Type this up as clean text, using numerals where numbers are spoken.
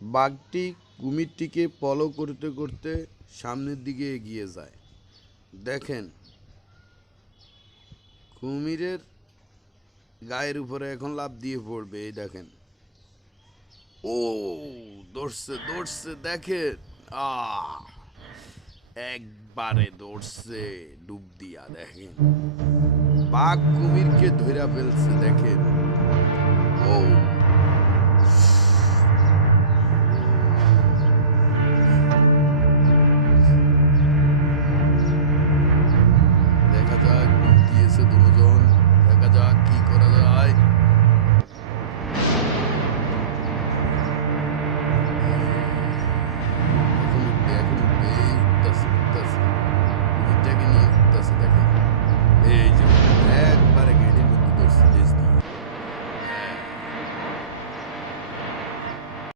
বাঘটি কুমিরটিকে ফলো করতে করতে সামনের দিকে এগিয়ে যায়। দেখেন কুমিরের গায়ের উপরে এখন লাফ দিয়ে পড়বে। এই দেখেন, ও দৌড়ছে দৌড়ছে, দেখেন একবারে দৌড়ছে ডুব দিয়া। দেখেন বাঘ কুমিরকে ধইরা ফেলছে। দেখেন ও